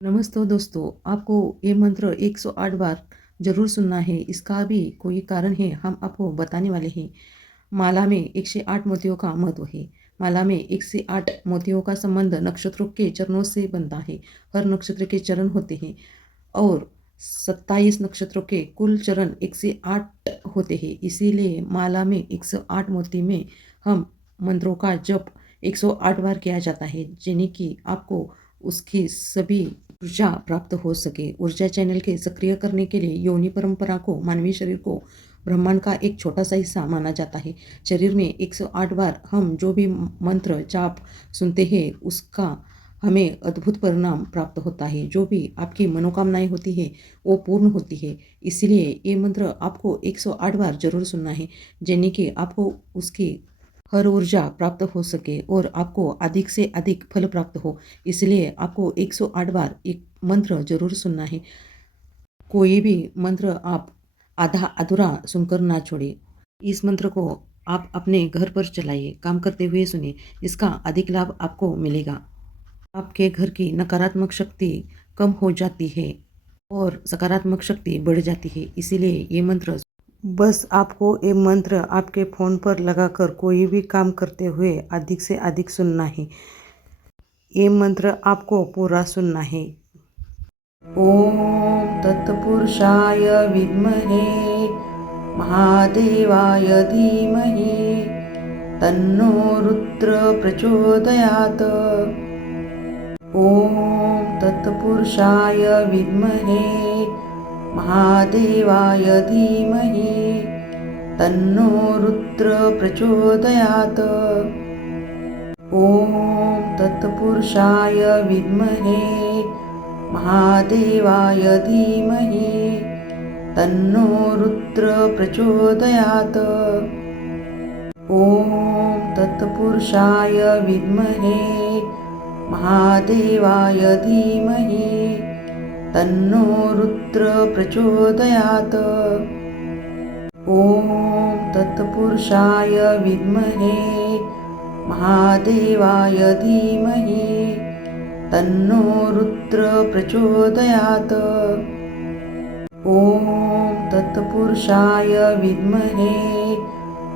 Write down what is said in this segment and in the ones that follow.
नमस्ते दोस्तों, आपको ये मंत्र 108 बार ज़रूर सुनना है। इसका भी कोई कारण है, हम आपको बताने वाले हैं। माला में 108 मोतियों का महत्व है। माला में 108 मोतियों का संबंध नक्षत्रों के चरणों से बनता है। हर नक्षत्र के चरण होते हैं और 27 नक्षत्रों के कुल चरण 108 होते हैं। इसीलिए माला में 108 मोती में हम मंत्रों का जप 108 बार किया जाता है, जिन्हें कि आपको उसकी सभी ऊर्जा प्राप्त हो सके। ऊर्जा चैनल के सक्रिय करने के लिए योनि परंपरा को मानवीय शरीर को ब्रह्मांड का एक छोटा सा हिस्सा माना जाता है। शरीर में 108 बार हम जो भी मंत्र जाप सुनते हैं, उसका हमें अद्भुत परिणाम प्राप्त होता है। जो भी आपकी मनोकामनाएं होती है वो पूर्ण होती है। इसलिए ये मंत्र आपको 108 बार जरूर सुनना है, जिन्हें कि आपको उसकी हर ऊर्जा प्राप्त हो सके और आपको अधिक से अधिक फल प्राप्त हो। इसलिए आपको 108 बार एक मंत्र जरूर सुनना है। कोई भी मंत्र आप आधा अधूरा सुनकर ना छोड़े। इस मंत्र को आप अपने घर पर चलाइए, काम करते हुए सुनिए। इसका अधिक लाभ आपको मिलेगा। आपके घर की नकारात्मक शक्ति कम हो जाती है और सकारात्मक शक्ति बढ़ जाती है। इसीलिए ये मंत्र बस आपको ये मंत्र आपके फ़ोन पर लगाकर कोई भी काम करते हुए अधिक से अधिक सुनना है। ये मंत्र आपको पूरा सुनना है। ओम तत्पुरुषाय विद्महे महादेवाय धीमहि तन्नो रुद्र प्रचोदयात्। ओम तत्पुरुषाय विद्महे महादेवाय धीमहि तन्नो रुद्र प्रचोदयात्। ओम तत्पुरुषाय विद्महे महादेवाय धीमहि तन्नो रुद्र प्रचोदयात्। ओम तत्पुरुषाय विद्महे महादेवाय धीमहि तन्नो रुद्र प्रचोदयात्। ओम तत्पुरुषाय विद्महे महादेवाय धीमहि तन्नो रुद्र प्रचोदयात्। ओम तत्पुरुषाय विद्महे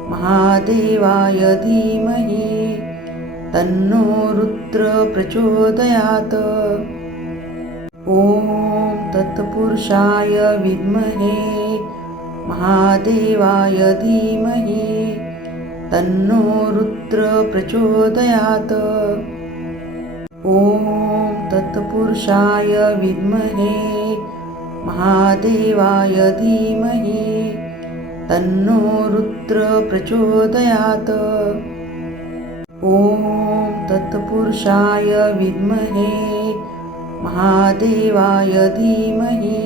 महादेवाय धीमहि तन्नो रुद्र प्रचोदयात्। ओम तत्पुरुषाय विद्महे महादेवाय धीमहि तन्नो रुद्र प्रचोदयात्। ओम तत्पुरुषाय विद्महे महादेवाय धीमहि तन्नो रुद्र प्रचोदयात्। ओम तत्पुरुषाय विद्महे महादेवाय धीमहि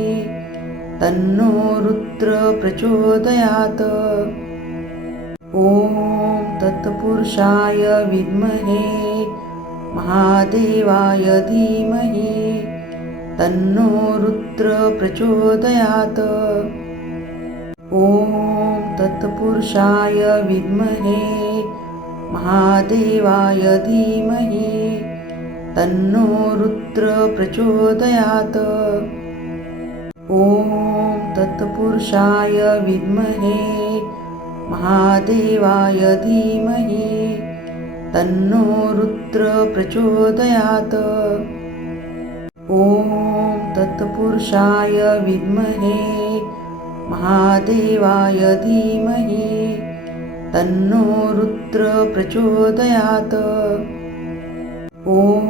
तन्नो रुद्र प्रचोदयात्। ओम तत्पुरुषाय विद्महे महादेवाय धीमहि तन्नो रुद्र प्रचोदयात्। ओम तत्पुरुषाय विद्महे महादेवाय धीमहि तन्नो रुद्र प्रचोदयात्। ओम तत्पुरुषाय विद्महे महादेवाय धीमहि तन्नो रुद्र प्रचोदयात्। ओम तत्पुरुषाय विद्महे महादेवाय धीमहि तन्नो रुद्र प्रचोदयात्। ओम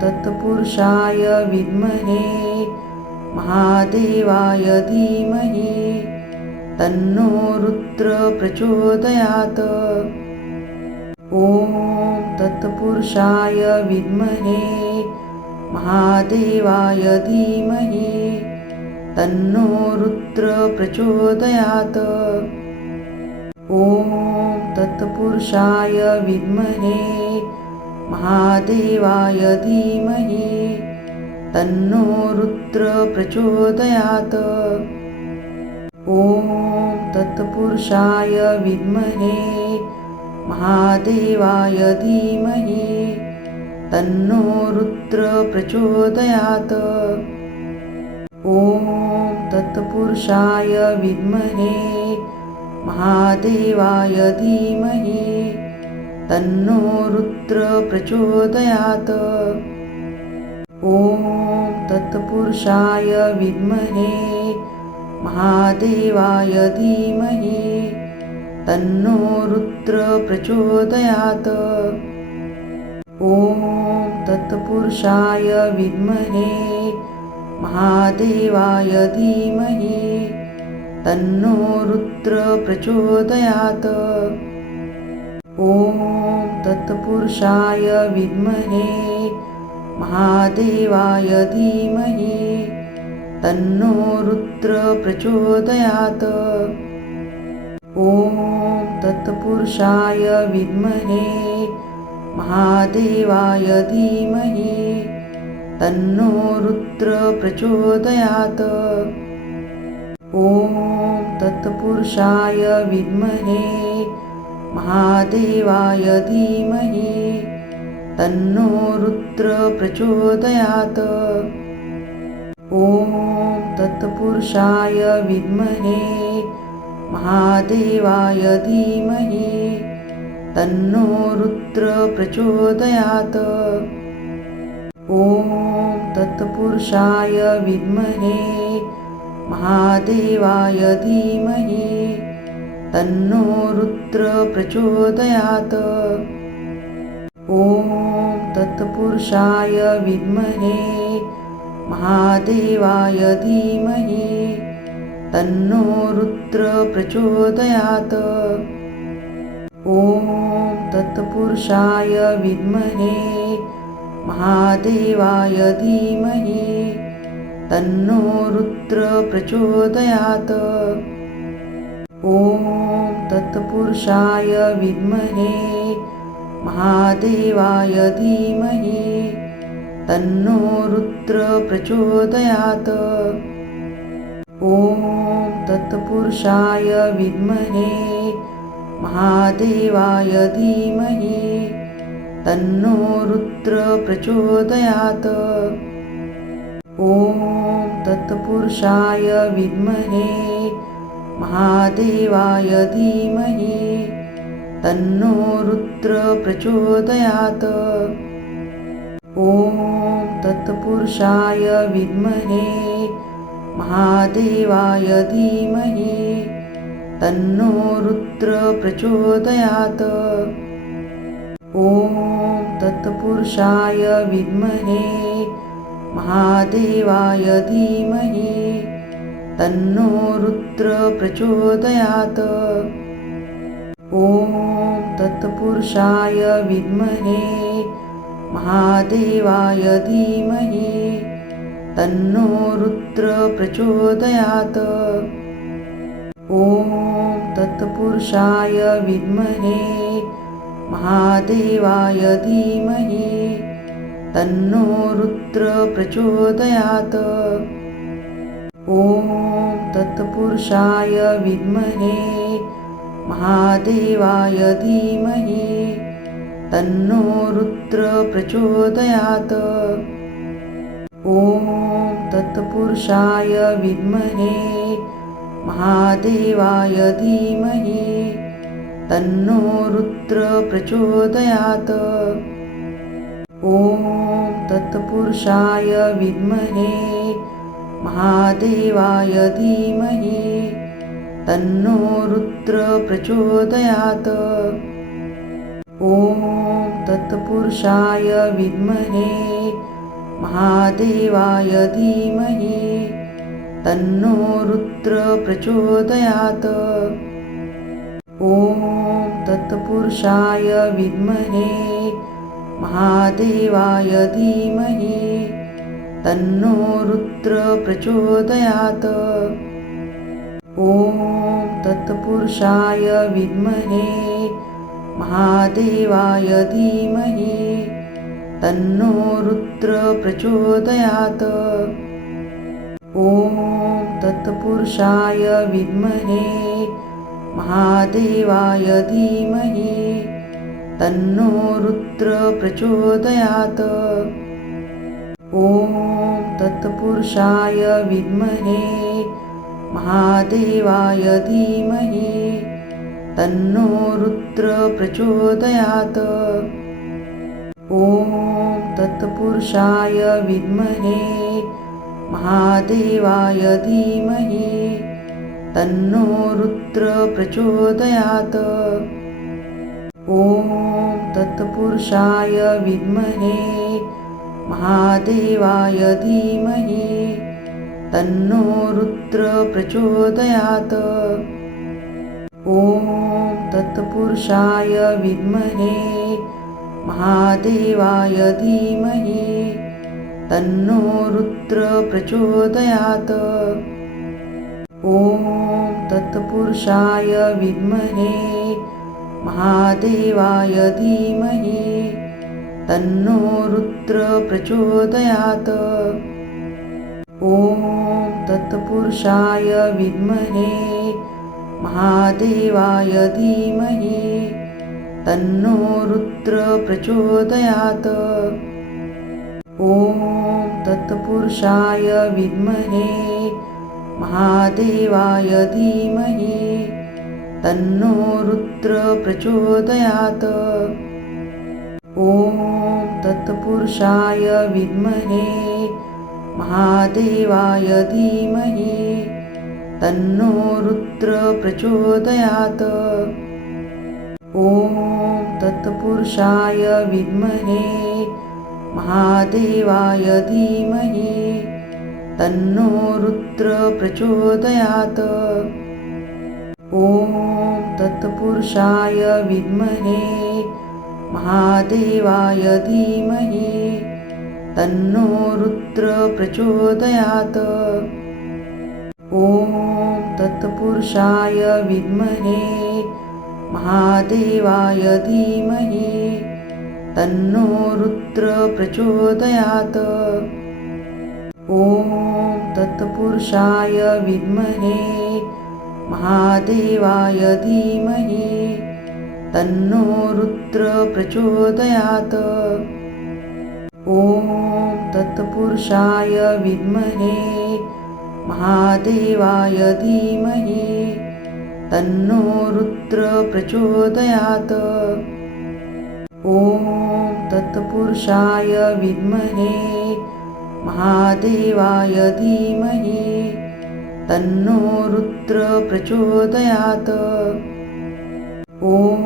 तत्पुरुषाय विद्महे महादेवाय धीमहि तन्नो रुद्र प्रचोदयात्। ओम तत्पुरुषाय विद्महे महादेवाय धीमहि तन्नो रुद्र प्रचोदयात्। ओम तत्पुरुषाय विद्महे महादेवाय धीमहि तन्नो रुद्र प्रचोदयात्। ओम तत्पुरुषाय विद्महे महादेवाय धीमहि तन्नो रुद्र प्रचोदयात्। ॐ तत्पुरुषाय विद्महे महादेवाय धीमहि तन्नो रुद्र प्रचोदयात्। ॐ तत्पुरुषाय विद्महे महादेवाय धीमहि तन्नो रुद्र प्रचोदयात्। ॐ तत्पुरुषाय विद्महे महादेवाय धीमहि तन्नो रुद्र प्रचोदयात्। ॐ तत्पुरुषाय विद्महे महादेवाय धीमहि तन्नो रुद्र प्रचोदयात्। ॐ तत्पुरुषाय विद्महे महादेवाय धीमहि तन्नो रुद्र प्रचोदयात्। ॐ तत्पुरुषाय विद्महे महादेवाय धीमहि तन्नो रुद्र प्रचोदयात्। ॐ तत्पुरुषाय विद्महे महादेवाय धीमहि तन्नो रुद्र प्रचोदयात्। ॐ तत्पुरुषाय विद्महे महादेवाय धीमहि तन्नो रुद्र प्रचोदयात्। ॐ तत्पुरुषाय विद्महे महादेवाय धीमहि तन्नो रुद्र प्रचोदयात्। ॐ तत्पुरुषाय विद्महे महादेवाय धीमहि तन्नो रुद्र प्रचोदयात्। ॐ तत्पुरुषाय विद्महे महादेवाय धीमहि तन्नो रुद्र प्रचोदयात्। ॐ तत्पुरुषाय विद्महे महादेवाय धीमहि तन्नो रुद्र प्रचोदयात्। ॐ तत्पुरुषाय विद्महे महादेवाय धीमहि तन्नो रुद्र प्रचोदयात्। ॐ तत्पुरुषाय विद्महे महादेवाय धीमहि तन्नो रुद्र प्रचोदयात्। ॐ तत्पुरुषाय विद्महे महादेवाय धीमहि तन्नो रुद्र प्रचोदयात्। ॐ तत्पुरुषाय विद्महे महादेवाय धीमहि तन्नो रुद्र प्रचोदयात्। ॐ तत्पुरुषाय विद्महे महादेवाय धीमहि तन्नो रुद्र प्रचोदयात्। ॐ तत्पुरुषाय विद्महे महादेवाय धीमहि तन्नो रुद्र प्रचोदयात्। ॐ तत्पुरुषाय विद्महे महादेवाय धीमहि तन्नो रुद्र प्रचोदयात्। ॐ तत्पुरुषाय विद्महे महादेवाय धीमहि तन्नो रुद्र प्रचोदयात्। ॐ तत्पुरुषाय विद्महे महादेवाय धीमहि तन्नो रुद्र प्रचोदयात्। ॐ तत्पुरुषाय विद्महे महादेवाय धीमहि तन्नो रुद्र प्रचोदयात्। ॐ तत्पुरुषाय विद्महे महादेवाय धीमहि तन्नो रुद्र प्रचोदयात्। ॐ तत्पुरुषाय विद्महे महादेवाय धीमहि तन्नो रुद्र प्रचोदयात्। ॐ तत्पुरुषाय विद्महे महादेवाय धीमहि तन्नो रुद्र प्रचोदयात्। ॐ तत्पुरुषाय विद्महे महादेवाय धीमहि तन्नो रुद्र प्रचोदयात्। ॐ तत्पुरुषाय विद्महे महादेवाय धीमहि तन्नो रुद्र प्रचोदयात्। ॐ तत्पुरुषाय विद्महे महादेवाय धीमहि तन्नो रुद्र प्रचोदयात्। ॐ तत्पुरुषाय विद्महे महादेवाय धीमहि तन्नो रुद्र प्रचोदयात्। ॐ तत्पुरुषाय विद्महे महादेवाय धीमहि तन्नो रुद्र प्रचोदयात्। ॐ तत्पुरुषाय विद्महे महादेवाय धीमहि तन्नो रुद्र प्रचोदयात्। ॐ तत्पुरुषाय विद्महे महादेवाय धीमहि तन्नो रुद्र प्रचोदयात्। ॐ तत्पुरुषाय विद्महे महादेवाय धीमहि तन्नो रुद्र प्रचोदयात्। ॐ तत्पुरुषाय विद्महे महादेवाय धीमहि तन्नो रुद्र प्रचोदयात्। ॐ तत्पुरुषाय विद्महे महादेवाय धीमहि तन्नो रुद्र प्रचोदयात्। ॐ तत्पुरुषाय विद्महे महादेवाय धीमहि तन्नो रुद्र प्रचोदयात्। ॐ तत्पुरुषाय विद्महे महादेवाय धीमहि तन्नो रुद्र प्रचोदयात्। ॐ तत्पुरुषाय विद्महे महादेवाय धीमहि तन्नो रुद्र प्रचोदयात्। ॐ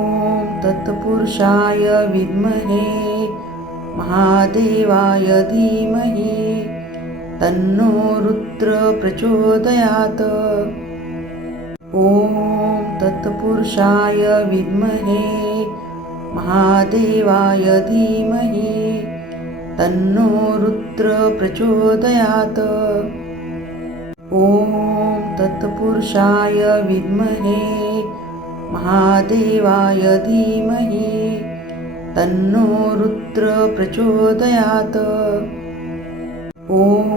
तत्पुरुषाय विद्महे महादेवाय धीमहि तन्नो रुद्र प्रचोदयात्। ॐ तत्पुरुषाय विद्महे महादेवाय धीमहि तन्नो रुद्र प्रचोदयात्। ॐ तत्पुरुषाय विद्महे महादेवाय धीमहि तन्नो रुद्र प्रचोदयात्। ॐ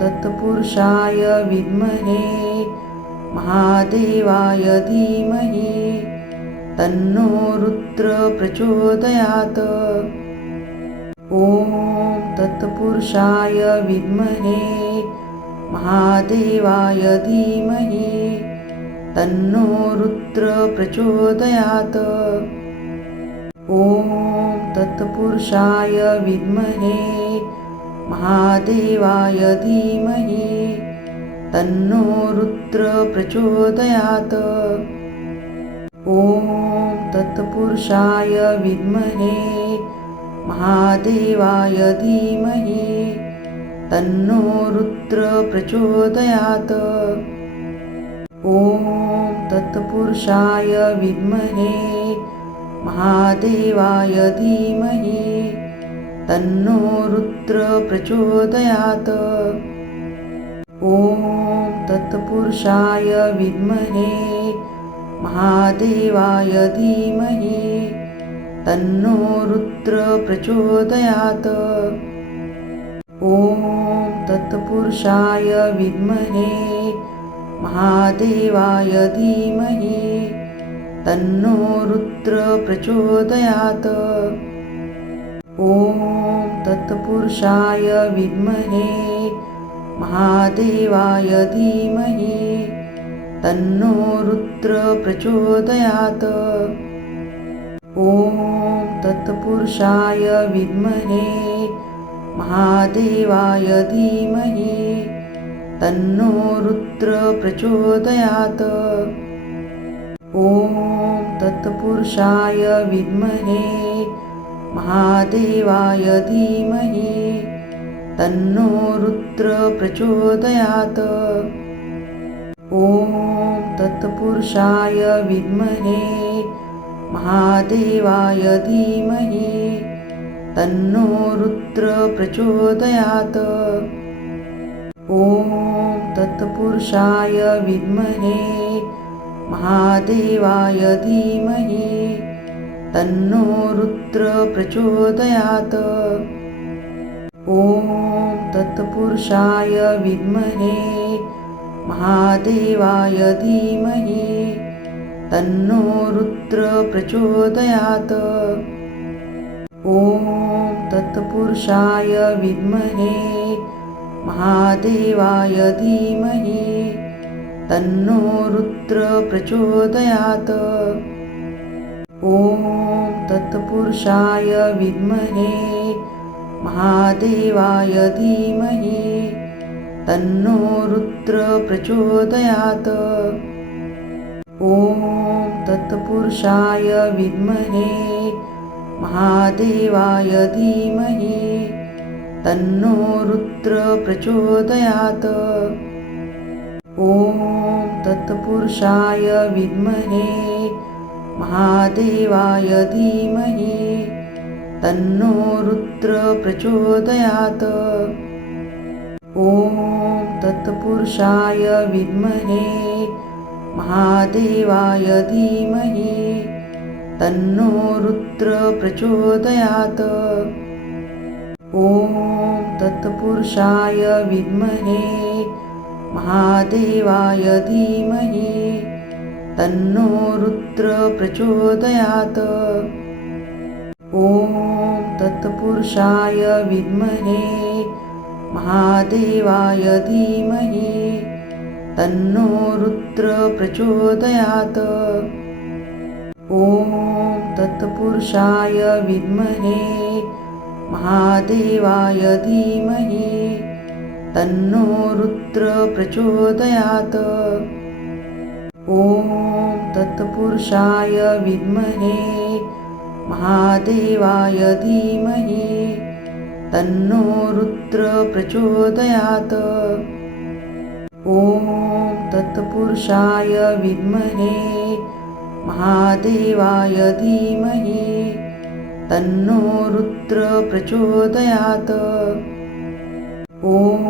तत्पुरुषाय विद्महे महादेवाय धीमहि तन्नो रुद्र प्रचोदयात्। ॐ तत्पुरुषाय विद्महे महादेवाय धीमहि तन्नो रुद्र प्रचोदयात्। ॐ तत्पुरुषाय विद्महे महादेवाय धीमहि तन्नो रुद्र प्रचोदयात्। ॐ तत्पुरुषाय विद्महे महादेवाय धीमहि तन्नो रुद्र प्रचोदयात्। ॐ तत्पुरुषाय विद्महे महादेवाय धीमहि तन्नो रुद्र प्रचोदयात्। ॐ तत्पुरुषाय विद्महे महादेवाय धीमहि तन्नो रुद्र प्रचोदयात्। ॐ तत्पुरुषाय विद्महे महादेवाय धीमहि तन्नो रुद्र प्रचोदयात्। ॐ तत्पुरुषाय विद्महे महादेवाय धीमहि तन्नो रुद्र प्रचोदयात्। ॐ तत्पुरुषाय विद्महे महादेवाय धीमहि तन्नो रुद्र प्रचोदयात्। ॐ तत्पुरुषाय विद्महे महादेवाय धीमहि तन्नो रुद्र प्रचोदयात्। ॐ तत्पुरुषाय विद्महे महादेवाय धीमहि तन्नो रुद्र प्रचोदयात्। ॐ तत्पुरुषाय विद्महे महादेवाय धीमहि तन्नो रुद्र प्रचोदयात्। ॐ तत्पुरुषाय विद्महे महादेवाय धीमहि तन्नो रुद्र प्रचोदयात्। ॐ तत्पुरुषाय विद्महे महादेवाय धीमहि तन्नो रुद्र प्रचोदयात्। ॐ तत्पुरुषाय विद्महे महादेवाय धीमहि तन्नो रुद्र प्रचोदयात्। ॐ तत्पुरुषाय विद्महे महादेवाय धीमहि तन्नो रुद्र प्रचोदयात्। ॐ तत्पुरुषाय विद्महे महादेवाय धीमहि तन्नो रुद्र प्रचोदयात्। ॐ तत्पुरुषाय विद्महे महादेवाय धीमहि तन्नो रुद्र प्रचोदयात्। ॐ तत्पुरुषाय विद्महे महादेवाय धीमहि तन्नो रुद्र प्रचोदयात्। ॐ तत्पुरुषाय विद्महे महादेवाय धीमहि तन्नो रुद्र प्रचोदयात्। ॐ तत्पुरुषाय विद्महे महादेवाय धीमहि तन्नो रुद्र प्रचोदयात्। ॐ तत्पुरुषाय विद्महे महादेवाय धीमहि तन्नो रुद्र प्रचोदयात्। ॐ तत्पुरुषाय विद्महे महादेवाय धीमहि तन्नो रुद्र प्रचोदयात्। ॐ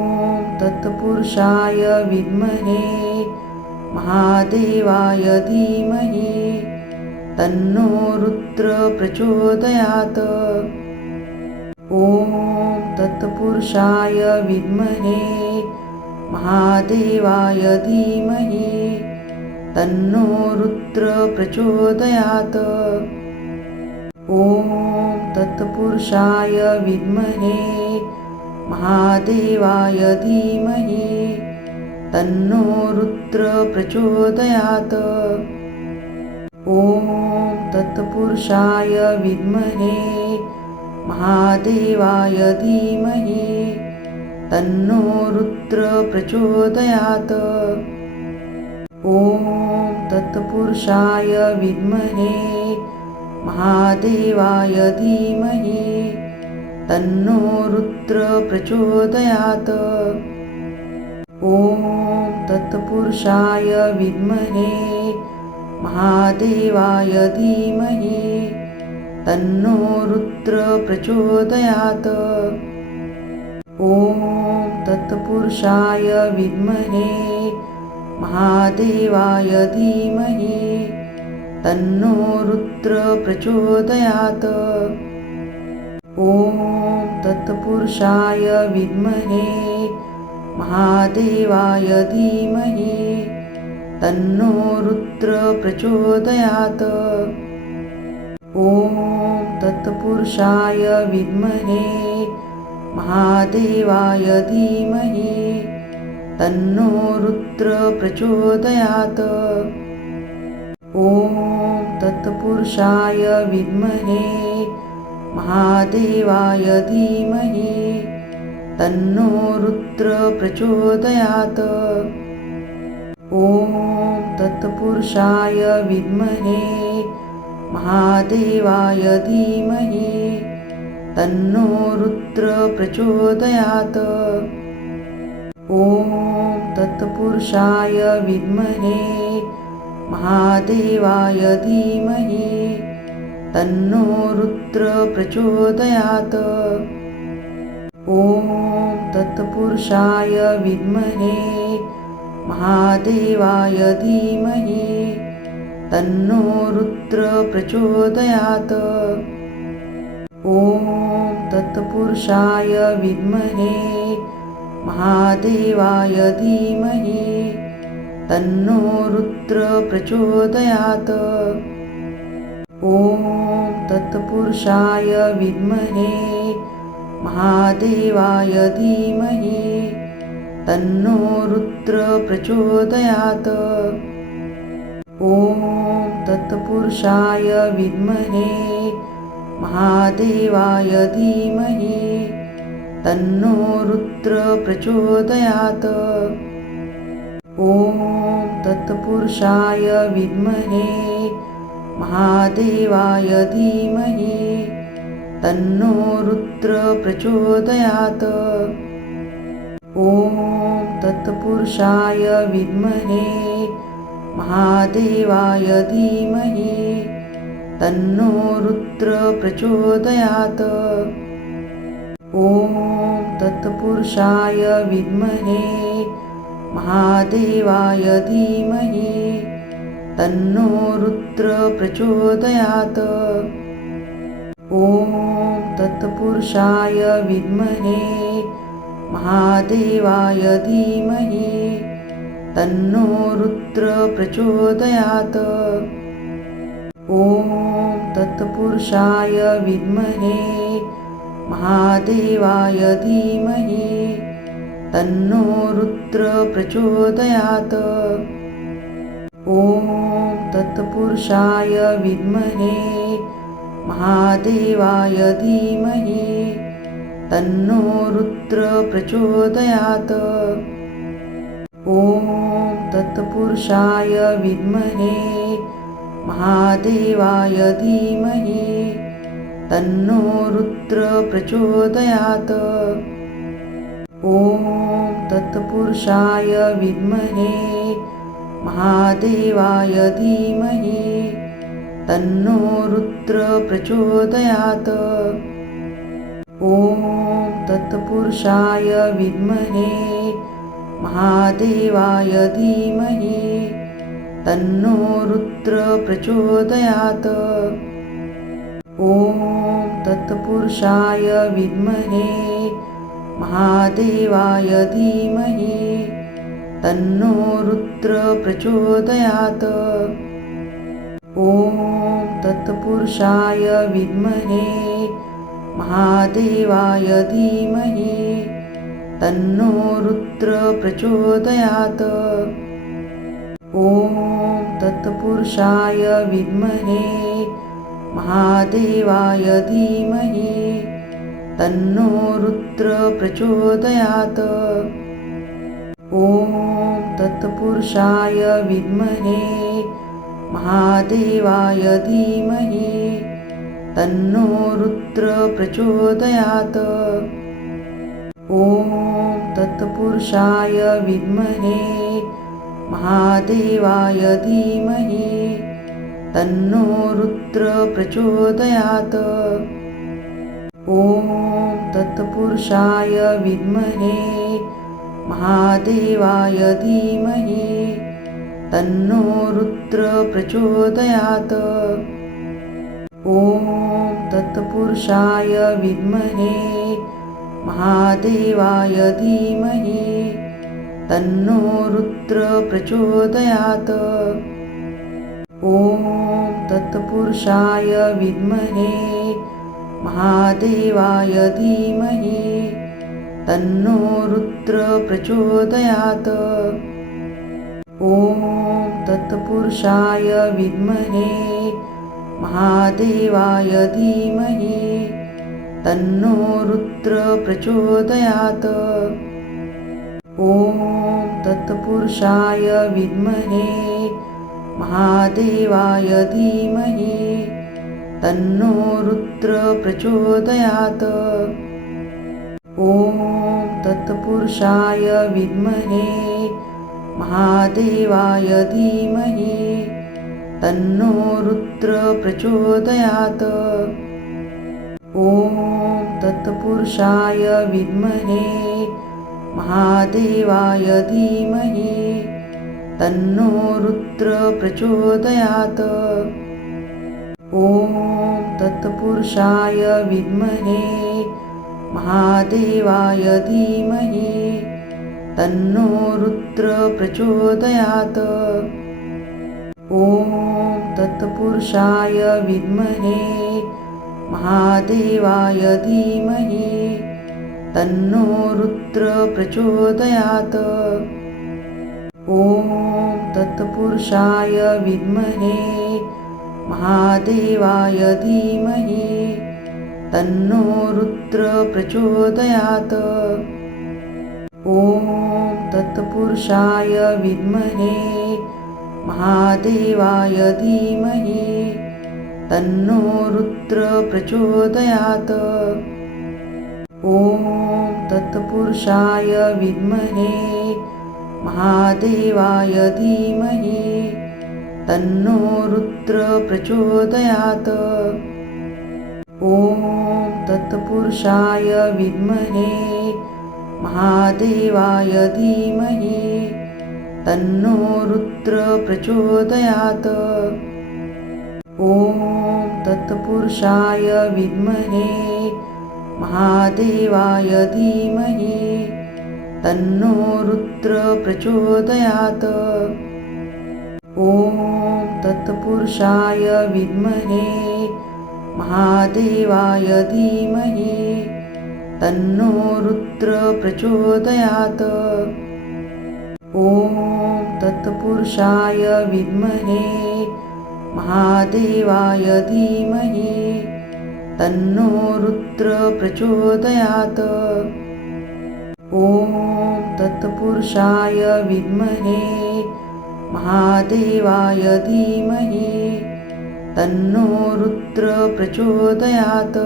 तत्पुरुषाय विद्महे महादेवाय धीमहि तन्नो रुद्र प्रचोदयात्। ॐ तत्पुरुषाय विद्महे महादेवाय धीमहि तन्नो रुद्र प्रचोदयात्। ॐ तत्पुरुषाय विद्महे महादेवाय धीमहि तन्नो रुद्र प्रचोदयात्। ॐ तत्पुरुषाय विद्महे महादेवाय धीमहि तन्नो रुद्र प्रचोदयात्। ॐ तत्पुरुषाय विद्महे महादेवाय धीमहि तन्नो रुद्र प्रचोदयात्। ॐ तत्पुरुषाय विद्महे महादेवाय धीमहि तन्नो रुद्र प्रचोदयात्। ॐ तत्पुरुषाय विद्महे महादेवाय धीमहि तन्नो रुद्र प्रचोदयात्। ॐ तत्पुरुषाय विद्महे महादेवाय धीमहि तन्नो रुद्र प्रचोदयात्। ॐ तत्पुरुषाय विद्महे महादेवाय धीमहि तन्नो रुद्र प्रचोदयात्। ॐ तत्पुरुषाय विद्महे महादेवाय धीमहि तन्नो रुद्र प्रचोदयात्। ॐ तत्पुरुषाय विद्महे महादेवाय धीमहि तन्नो रुद्र प्रचोदयात्। ॐ तत्पुरुषाय विद्महे महादेवाय धीमहि तन्नो रुद्र प्रचोदयात्। ॐ तत्पुरुषाय विद्महे महादेवाय धीमहि तन्नो रुद्र प्रचोदयात्। ॐ तत्पुरुषाय विद्महे महादेवाय धीमहि तन्नो रुद्र प्रचोदयात्। ॐ तत्पुरुषाय विद्महे महादेवाय धीमहि तन्नो रुद्र प्रचोदयात्। ॐ तत्पुरुषाय विद्महे महादेवाय धीमहि तन्नो रुद्र प्रचोदयात्। ॐ तत्पुरुषाय विद्महे महादेवाय धीमहि तन्नो रुद्र प्रचोदयात्। ॐ तत्पुरुषाय विद्महे महादेवाय धीमहि तन्नो रुद्र प्रचोदयात्। ॐ तत्पुरुषाय विद्महे महादेवाय धीमहि तन्नो रुद्र प्रचोदयात्। ॐ तत्पुरुषाय विद्महे महादेवाय धीमहि तन्नो रुद्र प्रचोदयात्। ॐ तत्पुरुषाय विद्महे महादेवाय धीमहि तन्नो रुद्र प्रचोदयात्। ॐ तत्पुरुषाय विद्महे महादेवाय धीमहि तन्नो रुद्र प्रचोदयात्। ॐ तत्पुरुषाय विद्महे महादेवाय धीमहि तन्नो रुद्र प्रचोदयात्। ॐ तत्पुरुषाय विद्महे महादेवाय धीमहि तन्नो रुद्र प्रचोदयात्। ॐ तत्पुरुषाय विद्महे महादेवाय धीमहि तन्नो रुद्र प्रचोदयात्। ॐ तत्पुरुषाय विद्महे महादेवाय धीमहि तन्नो रुद्र प्रचोदयात्। ॐ तत्पुरुषाय विद्महे महादेवाय धीमहि तन्नो रुद्र प्रचोदयात्। ॐ तत्पुरुषाय विद्महे महादेवाय धीमहि तन्नो रुद्र प्रचोदयात्। ॐ तत्पुरुषाय विद्महे महादेवाय धीमहि तन्नो रुद्र प्रचोदयात्। ॐ तत्पुरुषाय विद्महे महादेवाय धीमहि तन्नो रुद्र प्रचोदयात्। ॐ तत्पुरुषाय विद्महे महादेवाय धीमहि तन्नो रुद्र प्रचोदयात्। ॐ तत्पुरुषाय विद्महे महादेवाय धीमहि तन्नो रुद्र प्रचोदयात्। ॐ तत्पुरुषाय विद्महे महादेवाय धीमहि तन्नो रुद्र प्रचोदयात्। ॐ तत्पुरुषाय विद्महे महादेवाय धीमहि तन्नो रुद्र प्रचोदयात्। ॐ तत्पुरुषाय विद्महे महादेवाय धीमहि तन्नो रुद्र प्रचोदयात्। ॐ तत्पुरुषाय विद्महे महादेवाय धीमहि तन्नो रुद्र प्रचोदयात्। ॐ तत्पुरुषाय विद्महे महादेवाय धीमहि तन्नो रुद्र प्रचोदयात्। ॐ तत्पुरुषाय विद्महे महादेवाय धीमहि तन्नो रुद्र प्रचोदयात्। ॐ तत्पुरुषाय विद्महे महादेवाय धीमहि तन्नो रुद्र प्रचोदयात्। ॐ तत्पुरुषाय विद्महे महादेवाय धीमहि तन्नो रुद्र प्रचोदयात्। ॐ तत्पुरुषाय विद्महे महादेवाय धीमहि तन्नो रुद्र प्रचोदयात्। ॐ तत्पुरुषाय विद्महे महादेवाय धीमहि तन्नो रुद्र प्रचोदयात्। ॐ तत्पुरुषाय विद्महे महादेवाय धीमहि तन्नो रुद्र प्रचोदयात्। ॐ तत्पुरुषाय विद्महे महादेवाय धीमहि तन्नो रुद्र प्रचोदयात्। ॐ तत्पुरुषाय विद्महे महादेवाय धीमहि तन्नो रुद्र प्रचोदयात्। ॐ तत्पुरुषाय विद्महे महादेवाय धीमहि तन्नो रुद्र प्रचोदयात्। ॐ तत्पुरुषाय विद्महे महादेवाय धीमहि तन्नो रुद्र प्रचोदयात्।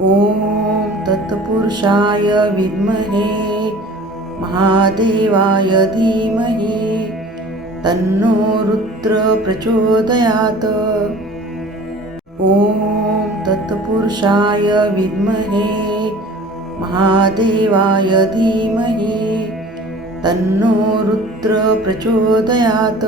ॐ तत्पुरुषाय विद्महे महादेवाय धीमहि तन्नो रुद्र प्रचोदयात्। ॐ तत्पुरुषाय विद्महे महादेवाय धीमहि तन्नो रुद्र प्रचोदयात्।